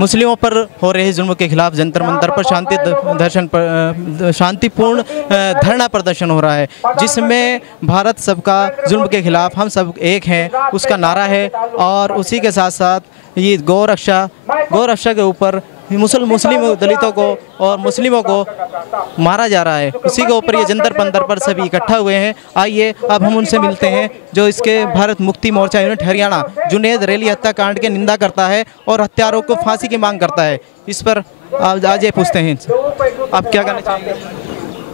मुस्लिमों पर हो रहे जुल्म के खिलाफ जंतर मंतर पर शांतिपूर्ण धरना प्रदर्शन हो रहा है, जिसमें भारत सबका जुल्म के खिलाफ हम सब एक हैं उसका नारा है। और उसी के साथ साथ ये गौरक्षा के ऊपर मुस्लिम दलितों को और मुस्लिमों को मारा जा रहा है, उसी के ऊपर ये जंतर मंतर पर सभी इकट्ठा हुए हैं। आइए अब हम उनसे मिलते हैं जो इसके भारत मुक्ति मोर्चा यूनिट हरियाणा जुनेद रैली हत्याकांड की निंदा करता है और हत्यारों को फांसी की मांग करता है। इस पर आज ये पूछते हैं, आप क्या कहना चाहेंगे?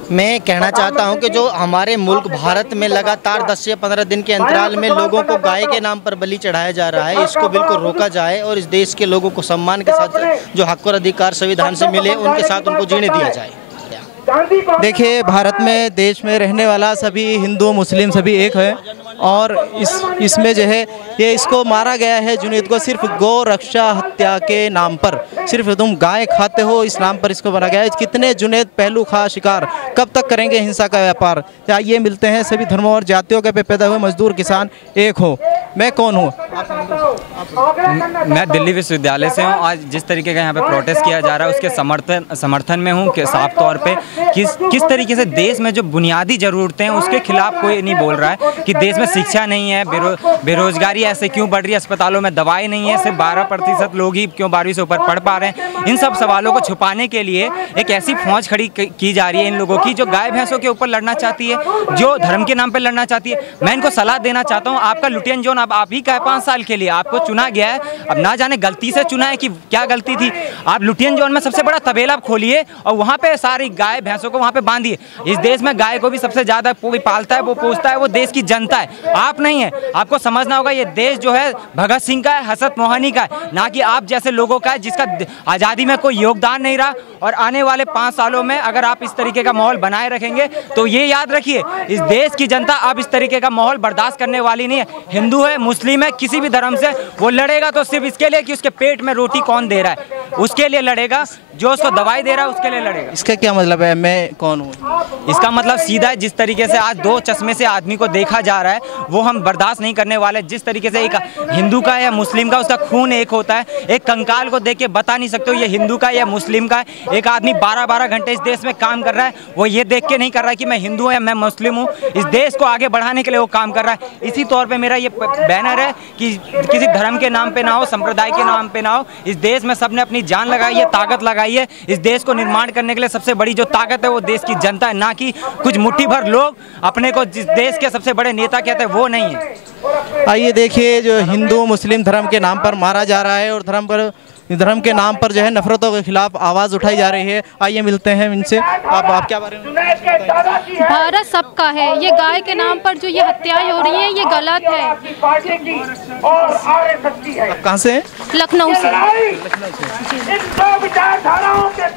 मैं कहना चाहता हूं कि जो हमारे मुल्क भारत में लगातार 10 से 15 दिन के अंतराल में लोगों को गाय के नाम पर बलि चढ़ाया जा रहा है, इसको बिल्कुल रोका जाए और इस देश के लोगों को सम्मान के साथ जो हक और अधिकार संविधान से मिले उनके साथ उनको जीने दिया जाए। देखिए, भारत में देश में रहने वाला सभी हिंदू मुस्लिम सभी एक है और इसमें जो है ये इसको मारा गया है जुनैद को सिर्फ गौ रक्षा हत्या के नाम पर, सिर्फ तुम गाय खाते हो इस नाम पर इसको मारा गया है। कितने जुनैद पहलू खा शिकार, कब तक करेंगे हिंसा का व्यापार? क्या ये मिलते हैं सभी धर्मों और जातियों के पैदा हुए मजदूर किसान एक हो। मैं कौन हूँ? मैं दिल्ली विश्वविद्यालय से हूँ। आज जिस तरीके का यहाँ पे प्रोटेस्ट किया जा रहा है उसके समर्थन में हूँ कि साफ तौर पे किस तरीके से देश में जो बुनियादी ज़रूरतें हैं उसके खिलाफ कोई नहीं बोल रहा है कि देश में शिक्षा नहीं है, बेरोजगारी ऐसे क्यों बढ़ रही है, अस्पतालों में दवाई नहीं है, सिर्फ 12% लोग ही क्यों 12वीं से ऊपर पढ़ पा रहे हैं। इन सब सवालों को छुपाने के लिए एक ऐसी फौज खड़ी की जा रही है इन लोगों की जो गाय भैंसों के ऊपर लड़ना चाहती है, जो धर्म के नाम पर लड़ना चाहती है। मैं इनको सलाह देना चाहता हूँ, आपका लुटियन जोन अब आप ही का है, 5 साल के लिए आपको चुना गया है। अब ना जाने गलती से चुना है कि क्या गलती थी। आप लुटियन जोन में सबसे बड़ा तबेला खोलिए और वहाँ पे सारी गाय भैंसों को वहाँ पे बांधिए। इस देश में गाय को भी सबसे ज्यादा कोई पालता है, वो पोसता है, वो देश की जनता है, आप नहीं है। आपको समझना होगा ये देश जो है भगत सिंह का है, हसरत मोहानी का है, ना कि आप जैसे लोगों का है जिसका आज़ादी में कोई योगदान नहीं रहा। और आने वाले 5 सालों में अगर आप इस तरीके का माहौल बनाए रखेंगे तो ये याद रखिए इस देश की जनता अब इस तरीके का माहौल बर्दाश्त करने वाली नहीं है। हिंदू है, मुस्लिम है, किसी भी धर्म से वो लड़ेगा तो सिर्फ इसके लिए कि उसके पेट में रोटी कौन दे रहा है, उसके लिए लड़ेगा। जो उसको दवाई दे रहा है उसके लिए लड़ेगा। इसका क्या मतलब है? मैं कौन हूँ? इसका मतलब सीधा है, जिस तरीके से आज 2 चश्मे से आदमी को देखा जा रहा है वो हम बर्दाश्त नहीं करने वाले। जिस तरीके से एक हिंदू का या मुस्लिम का उसका खून एक होता है, एक कंकाल को देख के बता नहीं सकते हो ये हिंदू का या मुस्लिम का है। एक आदमी 12-12 घंटे इस देश में काम कर रहा है, वो ये देख के नहीं कर रहा है कि मैं हिंदू हूँ या मैं मुस्लिम हूँ। इस देश को आगे बढ़ाने के लिए वो काम कर रहा है। इसी तौर पर मेरा ये बैनर है कि किसी धर्म के नाम पे ना हो, संप्रदाय के नाम पे ना हो। इस देश में सबने अपनी जान लगाई है, ताकत लगाई है। इस देश को निर्माण करने के लिए सबसे बड़ी जो ताकत है वो देश की जनता है, ना कि कुछ मुट्ठी भर लोग अपने को जिस देश के सबसे बड़े नेता कहते हैं वो नहीं है। आइए देखिए, जो हिंदू मुस्लिम धर्म के नाम पर मारा जा रहा है और धर्म के नाम पर जो है नफरतों के खिलाफ आवाज़ उठाई जा रही है। आइए मिलते हैं इनसे। आप क्या बारे में? भारत सबका है, ये गाय के नाम पर जो ये हत्याएं हो रही हैं ये गलत है। आप कहाँ से हैं? लखनऊ से।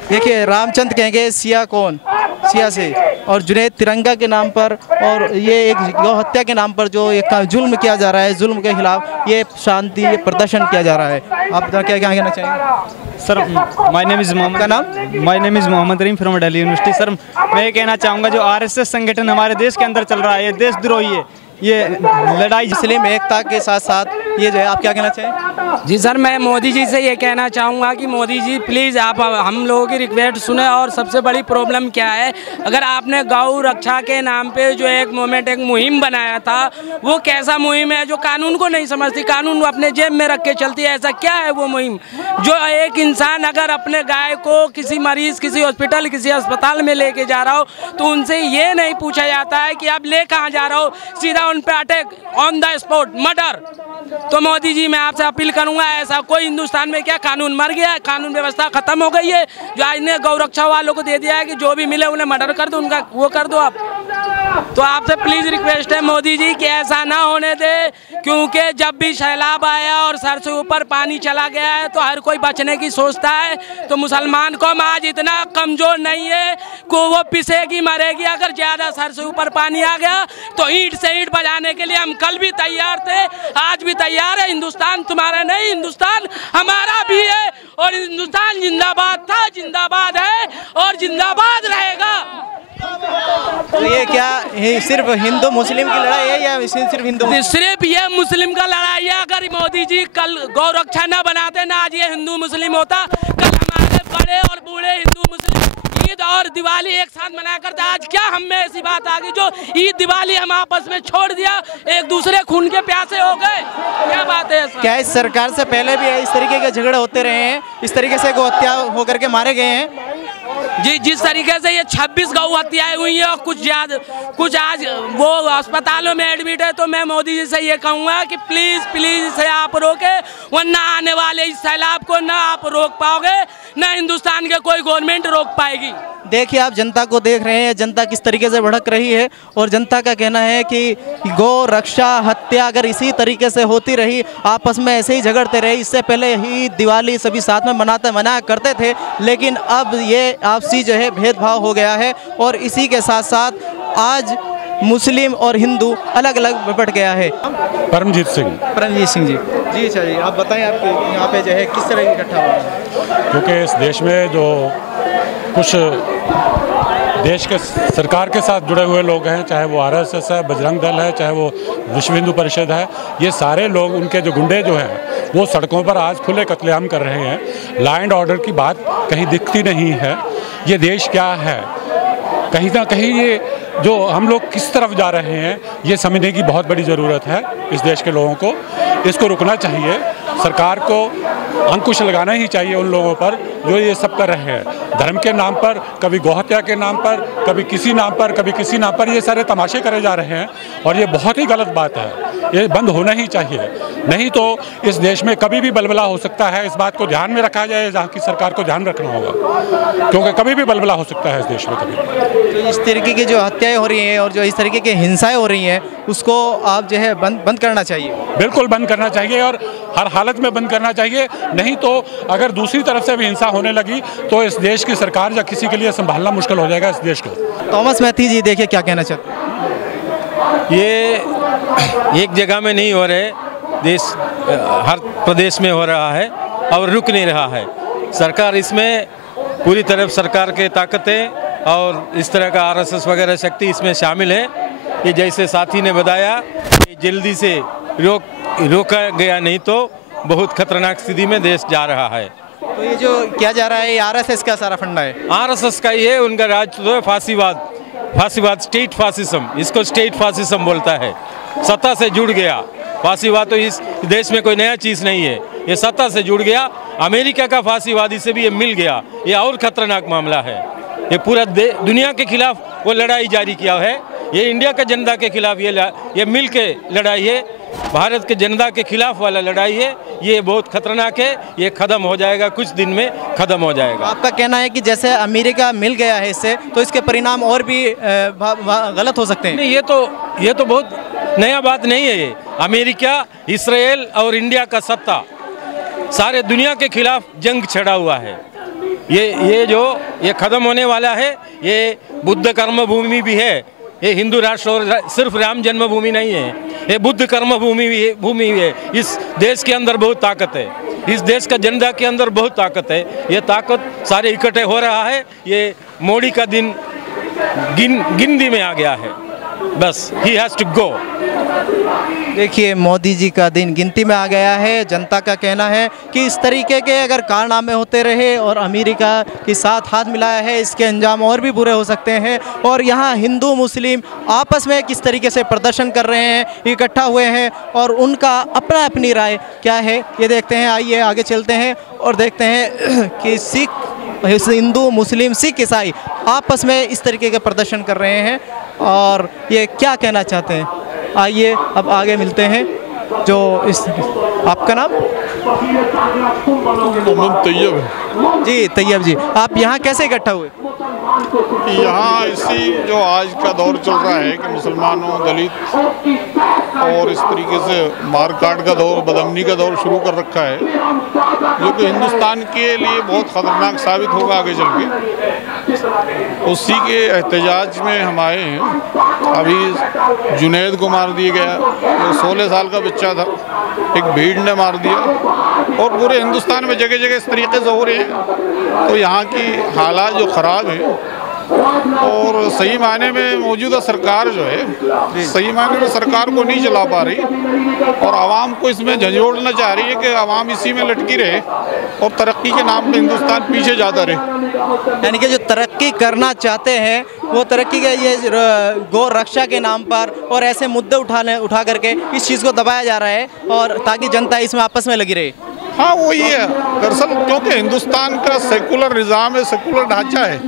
देखिए, रामचंद्र कहेंगे सिया कौन, सिया से, और जुनैद तिरंगा के नाम पर और ये एक गौ हत्या के नाम पर जो एक जुल्म किया जा रहा है, जुल्म के खिलाफ ये शांति प्रदर्शन किया जा रहा है। आप क्या कहना चाहेंगे? Sir, my name is Mohammad. का नाम? My name is Mohammad Rahim from Delhi university. Sir, मैं ये कहना चाहूँगा जो आरएसएस संगठन हमारे देश के अंदर चल रहा है ये देशद्रोही है। ये लड़ाई मुस्लिम एकता के साथ साथ ये जो है, आप क्या कहना चाहें? जी सर, मैं मोदी जी से ये कहना चाहूँगा कि मोदी जी प्लीज़ आप हम लोगों की रिक्वेस्ट सुने। और सबसे बड़ी प्रॉब्लम क्या है, अगर आपने गौ रक्षा के नाम पे जो एक मूवमेंट एक मुहिम बनाया था वो कैसा मुहिम है जो कानून को नहीं समझती, कानून अपने जेब में रख के चलती है। ऐसा क्या है वो मुहिम जो एक इंसान अगर अपने गाय को किसी मरीज किसी हॉस्पिटल किसी अस्पताल में लेके जा रहा हो तो उनसे ये नहीं पूछा जाता है कि आप ले कहाँ जा रहा हो, सीधा उन पे attack on the spot murder. तो मोदी जी मैं आपसे अपील करूंगा, ऐसा कोई हिंदुस्तान में क्या कानून मर गया है, कानून व्यवस्था खत्म हो गई है। जो आज ने गौरक्षा वालों को दे दिया है कि जो भी मिले उन्हें मर्डर कर दो, उनका वो कर दो आप। तो आपसे प्लीज रिक्वेस्ट है मोदी जी कि ऐसा ना होने दे, क्योंकि जब भी सैलाब आया और सर से ऊपर पानी चला गया है तो हर कोई बचने की सोचता है। तो मुसलमान कौम आज इतना कमजोर नहीं है कि वो पिसेगी मरेगी। अगर ज्यादा सर से ऊपर पानी आ गया तो ईंट से ईंट बजाने के लिए हम कल भी तैयार थे, आज भी तैयार है। हिंदुस्तान तुम्हारा नहीं, हिंदुस्तान हमारा भी है और हिंदुस्तान जिंदाबाद था, जिंदाबाद है और जिंदाबाद रहेगा। तो ये क्या सिर्फ हिंदू मुस्लिम की लड़ाई है या सिर्फ हिंदू? सिर्फ ये मुस्लिम का लड़ाई है। अगर मोदी जी कल गौ रक्षा न बनाते ना आज ये हिंदू मुस्लिम होता। कल हमारे बड़े और बूढ़े हिंदू मुस्लिम ईद और दिवाली एक साथ मनाया करते। आज क्या हम में ऐसी बात आ गई जो ईद दिवाली हम आपस में छोड़ दिया, एक दूसरे खून के प्यासे हो गए? क्या बात है? क्या इस सरकार से पहले भी इस तरीके के झगड़े होते रहे हैं? इस तरीके से गौ हत्या होकर के मारे गए हैं? जी, जिस तरीके से ये 26 गौ हत्याएं हुई हैं और कुछ आज वो अस्पतालों में एडमिट है, तो मैं मोदी जी से ये कहूँगा कि प्लीज़ इसे आप रोके, वरना आने वाले इस सैलाब को ना आप रोक पाओगे ना हिंदुस्तान के कोई गवर्नमेंट रोक पाएगी। देखिए, आप जनता को देख रहे हैं, जनता किस तरीके से भड़क रही है और जनता का कहना है कि गौ रक्षा हत्या अगर इसी तरीके से होती रही, आपस में ऐसे ही झगड़ते रहे, इससे पहले ही दिवाली सभी साथ में मनाया करते थे, लेकिन अब ये आपसी जो है भेदभाव हो गया है और इसी के साथ साथ आज मुस्लिम और हिंदू अलग अलग बिपट गया है। परमजीत सिंह जी चलिए, आप बताएं आपके यहाँ पे जो है किस तरह इकट्ठा हुआ है? क्योंकि इस देश में जो कुछ देश के सरकार के साथ जुड़े हुए लोग हैं, चाहे वो आरएसएस है, बजरंग दल है, चाहे वो विश्व हिंदू परिषद है, ये सारे लोग, उनके जो गुंडे जो हैं वो सड़कों पर आज खुले कत्लेआम कर रहे हैं। लॉ एंड ऑर्डर की बात कहीं दिखती नहीं है। ये देश क्या है? कहीं ना कहीं ये जो हम लोग किस तरफ जा रहे हैं, ये समझने की बहुत बड़ी ज़रूरत है इस देश के लोगों को। इसको रुकना चाहिए, सरकार को अंकुश लगाना ही चाहिए उन लोगों पर जो ये सब कर रहे हैं। धर्म के नाम पर, कभी गौहत्या के नाम पर, कभी किसी नाम पर, कभी किसी नाम पर, ये सारे तमाशे करे जा रहे हैं और ये बहुत ही गलत बात है। ये बंद होना ही चाहिए, नहीं तो इस देश में कभी भी बलबला हो सकता है। इस बात को ध्यान में रखा जाए, जहाँ की सरकार को ध्यान रखना होगा, क्योंकि कभी भी बलबला हो सकता है इस देश में कभी। तो इस तरीके की जो हत्याएं हो रही हैं और जो इस तरीके की हिंसाएं हो रही हैं, उसको आप जो है बंद करना चाहिए। बिल्कुल बंद करना चाहिए और हर हालत में बंद करना चाहिए। नहीं तो अगर दूसरी तरफ से भी हिंसा होने लगी तो इस देश की सरकार या किसी के लिए संभालना मुश्किल हो जाएगा इस देश को। थॉमस मैथी जी, देखिए क्या कहना चाहते हैं? ये एक जगह में नहीं हो रहे, देश हर प्रदेश में हो रहा है और रुक नहीं रहा है। सरकार इसमें पूरी तरफ सरकार के ताकतें और इस तरह का आरएसएस वगैरह शक्ति इसमें शामिल है। ये जैसे साथी ने बताया, ये जल्दी से रोका गया नहीं तो बहुत खतरनाक स्थिति में देश जा रहा है। तो ये जो किया जा रहा है, ये आरएसएस का सारा फंडा है? आरएसएस का ये उनका राज तो है, फासीवाद, स्टेट फासिज्म, इसको स्टेट फासिज्म बोलता है। सत्ता से जुड़ गया फासीवाद, तो इस देश में कोई नया चीज़ नहीं है, ये सत्ता से जुड़ गया। अमेरिका का फासीवादी से भी ये मिल गया, ये और खतरनाक मामला है। ये पूरा दुनिया के खिलाफ वो लड़ाई जारी किया है। ये इंडिया के जनता के खिलाफ ये मिल के लड़ाई है, भारत के जनता के खिलाफ वाला लड़ाई है। ये बहुत खतरनाक है, ये खत्म हो जाएगा, कुछ दिन में खत्म हो जाएगा। आपका कहना है कि जैसे अमेरिका मिल गया है इससे, तो इसके परिणाम और भी गलत हो सकते हैं? नहीं, ये तो बहुत नया बात नहीं है। ये अमेरिका, इसराइल और इंडिया का सत्ता सारे दुनिया के खिलाफ जंग छड़ा हुआ है। ये खत्म होने वाला है। ये बुद्ध कर्म भूमि भी है, ये हिंदू राष्ट्र और सिर्फ राम जन्मभूमि नहीं है, ये बुद्ध कर्म भूमि भी है। इस देश के अंदर बहुत ताकत है, इस देश का जनता के अंदर बहुत ताकत है। ये ताकत सारे इकट्ठे हो रहा है। ये मोदी का दिन गिनती में आ गया है, बस ही हैज़ टू गो। देखिए, मोदी जी का दिन गिनती में आ गया है। जनता का कहना है कि इस तरीके के अगर कारनामे होते रहे और अमेरिका के साथ हाथ मिलाया है, इसके अंजाम और भी बुरे हो सकते हैं। और यहाँ हिंदू मुस्लिम आपस में किस तरीके से प्रदर्शन कर रहे हैं, इकट्ठा हुए हैं और उनका अपनी राय क्या है, ये देखते हैं। आइए आगे चलते हैं और देखते हैं कि हिंदू मुस्लिम सिख ईसाई आपस में इस तरीके के प्रदर्शन कर रहे हैं और ये क्या कहना चाहते हैं। आइए अब आगे मिलते हैं। जो इस आपका नाम? तैयब जी, तैयब जी, आप यहाँ कैसे इकट्ठा हुए? यहाँ इसी जो आज का दौर चल रहा है कि मुसलमानों, दलित और इस तरीके से मारकाट का दौर, बदअमनी का दौर शुरू कर रखा है, जो कि हिंदुस्तान के लिए बहुत ख़तरनाक साबित होगा आगे चल के। उसी के एहतजाज में हम आए हैं। अभी जुनैद को मार दिया गया, जो 16 साल का बच्चा था, एक भीड़ ने मार दिया और पूरे हिंदुस्तान में जगह जगह इस तरीके से हो रहे हैं। तो यहाँ की हालात जो ख़राब है, और सही मायने में मौजूदा सरकार जो है सही मायने में सरकार को नहीं चला पा रही और आवाम को इसमें झंझोड़ना चाह रही है कि आवाम इसी में लटकी रहे और तरक्की के नाम पे हिंदुस्तान पीछे जाता रहे। यानी कि जो तरक्की करना चाहते हैं वो तरक्की के ये गौ रक्षा के नाम पर और ऐसे मुद्दे उठा करके इस चीज़ को दबाया जा रहा है और ताकि जनता इसमें आपस में लगी रहे। हाँ वही है दरअसल, क्योंकि हिंदुस्तान का सेकुलर निज़ाम है, सेकुलर ढांचा है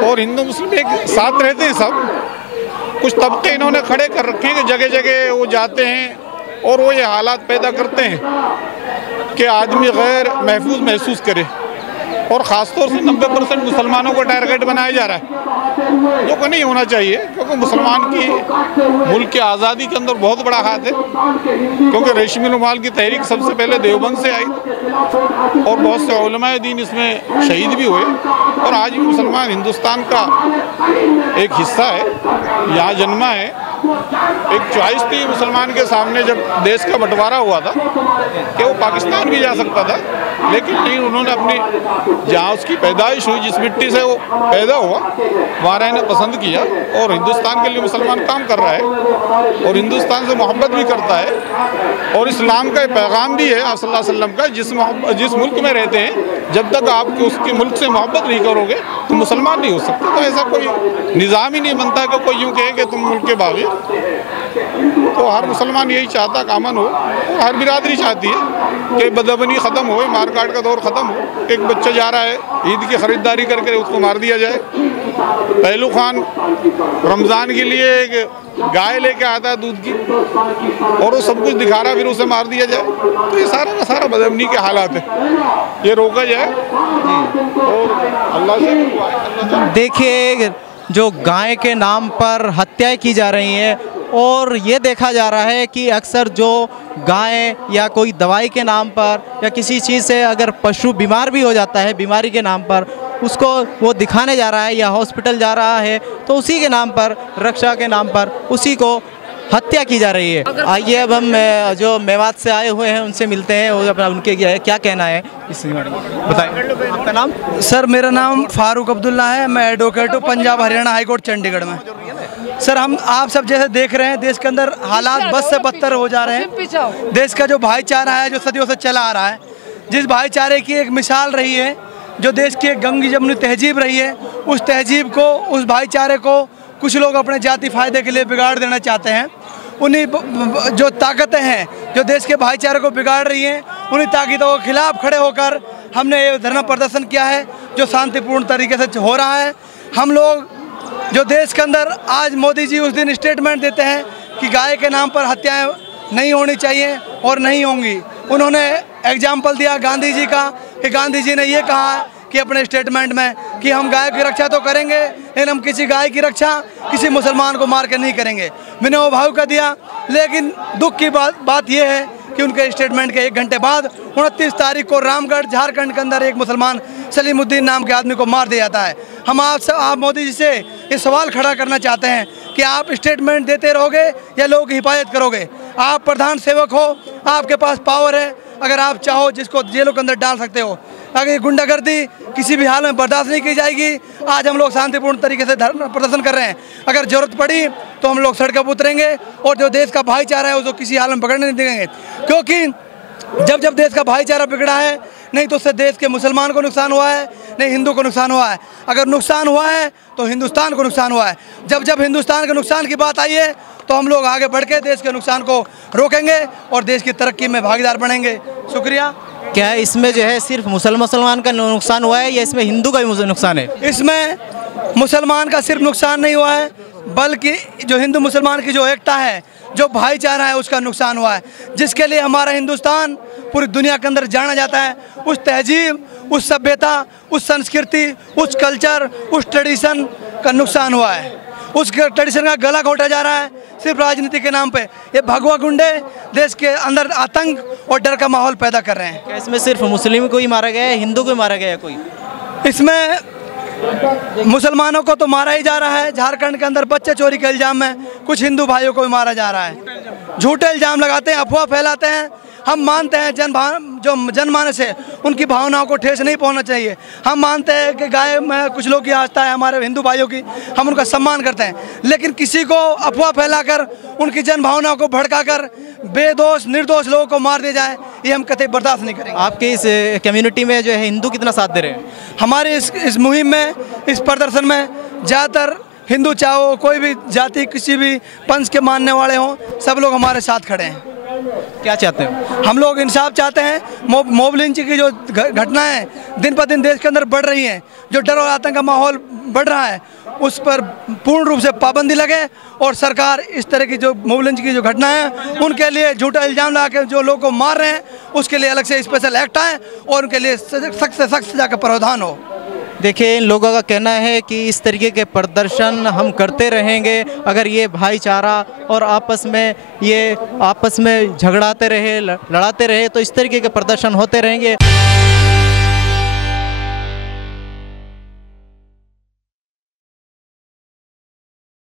और हिंदू मुस्लिम एक साथ रहते हैं सब। कुछ तबके इन्होंने खड़े कर रखे हैं कि जगह जगह वो जाते हैं और वो ये हालात पैदा करते हैं कि आदमी गैर महफूज महसूस करे और ख़ासतौर से 90% मुसलमानों को टारगेट बनाया जा रहा है, जो कि नहीं होना चाहिए, क्योंकि मुसलमान की मुल्क की आज़ादी के अंदर बहुत बड़ा हाथ है। क्योंकि रेशमी रुमाल की तहरीक सबसे पहले देवबंद से आई और बहुत से उलमाए दीन इसमें शहीद भी हुए और आज भी मुसलमान हिंदुस्तान का एक हिस्सा है, यहाँ जन्मा है। एक चॉइस थी मुसलमान के सामने जब देश का बंटवारा हुआ था कि वो पाकिस्तान भी जा सकता था, लेकिन नहीं, उन्होंने अपनी जहाँ उसकी पैदाइश हुई, जिस मिट्टी से वो पैदा हुआ, वहाँ रहना पसंद किया और हिंदुस्तान के लिए मुसलमान काम कर रहा है और हिंदुस्तान से मोहब्बत भी करता है और इस्लाम का पैगाम भी है आप सल्लल्लाहु अलैहि वसल्लम का, जिस मुल्क में रहते हैं जब तक आप उसके मुल्क से मोहब्बत नहीं करोगे तो मुसलमान नहीं हो सकते। तो ऐसा कोई निज़ाम ही नहीं बनता कि कोई यूँ कहे कि तुम मुल्क के बागी। तो हर मुसलमान यही चाहता कि अमन हो और हर बिरादरी चाहती है कि बदअमनी ख़त्म हो, मारकाट का दौर ख़त्म हो। एक बच्चा जा रहा है ईद की ख़रीदारी करके उसको मार दिया जाए। पहलू खान रमज़ान के लिए एक गाय लेके आता है दूध की और वो सब कुछ दिखा रहा है, फिर उसे मार दिया जाए। तो ये सारा का सारा बदअमनी के हालात है, ये रोका जाए और अल्लाह से देखिए जो गाय के नाम पर हत्याएं की जा रही हैं और ये देखा जा रहा है कि अक्सर जो गाय या कोई दवाई के नाम पर या किसी चीज़ से अगर पशु बीमार भी हो जाता है, बीमारी के नाम पर उसको वो दिखाने जा रहा है या हॉस्पिटल जा रहा है, तो उसी के नाम पर, रक्षा के नाम पर उसी को हत्या की जा रही है। आइए अब हम जो मेवात से आए हुए हैं उनसे मिलते हैं और अपना उनके क्या कहना है इस बारे में बताएं। आपका नाम? सर मेरा नाम फारूक अब्दुल्ला है, मैं एडवोकेट हूँ पंजाब हरियाणा हाई कोर्ट चंडीगढ़ में। सर हम आप सब जैसे देख रहे हैं देश के अंदर हालात बद से बदतर हो जा रहे हैं। देश का जो भाईचारा है जो सदियों से चला आ रहा है, जिस भाईचारे की एक मिसाल रही है, जो देश की एक गंगी जमुनी तहजीब रही है, उस तहजीब को, उस भाईचारे को कुछ लोग अपने जाति फ़ायदे के लिए बिगाड़ देना चाहते हैं। उन्हीं जो ताकतें हैं जो देश के भाईचारे को बिगाड़ रही हैं, उन्हीं ताकतों के खिलाफ खड़े होकर हमने ये धरना प्रदर्शन किया है जो शांतिपूर्ण तरीके से हो रहा है। हम लोग जो देश के अंदर आज मोदी जी उस दिन स्टेटमेंट देते हैं कि गाय के नाम पर हत्याएं नहीं होनी चाहिए और नहीं होंगी। उन्होंने एग्जाम्पल दिया गांधी जी का कि गांधी जी ने ये कहा कि अपने स्टेटमेंट में कि हम गाय की रक्षा तो करेंगे लेकिन हम किसी गाय की रक्षा किसी मुसलमान को मार के नहीं करेंगे। मैंने वो भाव का दिया, लेकिन दुख की बात यह है कि उनके स्टेटमेंट के 1 घंटे बाद 29 तारीख को रामगढ़ झारखंड के अंदर एक मुसलमान सलीमुद्दीन नाम के आदमी को मार दिया जाता है। हम आप मोदी जी से ये सवाल खड़ा करना चाहते हैं कि आप स्टेटमेंट देते रहोगे या लोगों की हिफाजत करोगे? आप प्रधान सेवक हो, आपके पास पावर है, अगर आप चाहो जिसको जेलों के अंदर डाल सकते हो। अगर ये गुंडागर्दी किसी भी हाल में बर्दाश्त नहीं की जाएगी। आज हम लोग शांतिपूर्ण तरीके से धरना प्रदर्शन कर रहे हैं, अगर ज़रूरत पड़ी तो हम लोग सड़कों पर उतरेंगे और जो देश का भाईचारा है उसको किसी हाल में पकड़ने नहीं देंगे। क्योंकि जब देश का भाईचारा बिगड़ा है, नहीं तो उससे देश के मुसलमान को नुकसान हुआ है, नहीं हिंदू को नुकसान हुआ है। अगर नुकसान हुआ है तो हिंदुस्तान को नुकसान हुआ है। जब हिंदुस्तान के नुकसान की बात आई है तो हम लोग आगे बढ़ के देश के नुकसान को रोकेंगे और देश की तरक्की में भागीदार बनेंगे। शुक्रिया। क्या इसमें जो है सिर्फ मुसलमान का नुकसान हुआ है या इसमें हिंदू का भी नुकसान है? इसमें मुसलमान का सिर्फ नुकसान नहीं हुआ है, बल्कि जो हिंदू मुसलमान की जो एकता है, जो भाईचारा है, उसका नुकसान हुआ है, जिसके लिए हमारा हिंदुस्तान पूरी दुनिया के अंदर जाना जाता है। उस तहजीब, उस सभ्यता, उस संस्कृति, उस कल्चर, उस ट्रेडिशन का नुकसान हुआ है। उस ट्रेडिशन का गला घोटा जा रहा है सिर्फ राजनीति के नाम पे। ये भगवा गुंडे देश के अंदर आतंक और डर का माहौल पैदा कर रहे हैं। क्या इसमें सिर्फ मुस्लिम को ही मारा गया है, हिंदू को मारा गया है कोई? इसमें मुसलमानों को तो मारा ही जा रहा है। झारखंड के अंदर बच्चे चोरी के इल्ज़ाम में कुछ हिंदू भाइयों को भी मारा जा रहा है। झूठे इल्ज़ाम लगाते हैं, अफवाह फैलाते हैं हम मानते हैं जो जनमानस है उनकी भावनाओं को ठेस नहीं पहुंचना चाहिए। हम मानते हैं कि गाय में कुछ लोग की आस्था है, हमारे हिंदू भाइयों की, हम उनका सम्मान करते हैं, लेकिन किसी को अफवाह फैलाकर उनकी जन भावनाओं को भड़काकर बेदोष निर्दोष लोगों को मार दिया जाए, ये हम कतई बर्दाश्त नहीं करेंगे। आपके इस कम्युनिटी में जो है हिंदू कितना साथ दे रहे हैं? हमारे इस मुहिम में, इस प्रदर्शन में ज़्यादातर हिंदू, चाहे वो कोई भी जाति, किसी भी पंथ के मानने वाले हों, सब लोग हमारे साथ खड़े हैं। क्या चाहते हैं? हम लोग इंसाफ चाहते हैं। मॉब लिंचिंग की जो घटनाएं दिन पर दिन देश के अंदर बढ़ रही हैं, जो डर और आतंक का माहौल बढ़ रहा है, उस पर पूर्ण रूप से पाबंदी लगे और सरकार इस तरह की जो मॉब लिंचिंग की जो घटनाएं हैं उनके लिए झूठा इल्ज़ाम लगा के जो लोगों को मार रहे हैं उसके लिए अलग से स्पेशल एक्ट आए और उनके लिए सख्त से सख्त सजा का प्रावधान हो। देखिए, इन लोगों का कहना है कि इस तरीके के प्रदर्शन हम करते रहेंगे अगर ये भाईचारा और आपस में झगड़ाते रहे, लड़ाते रहे, तो इस तरीके के प्रदर्शन होते रहेंगे।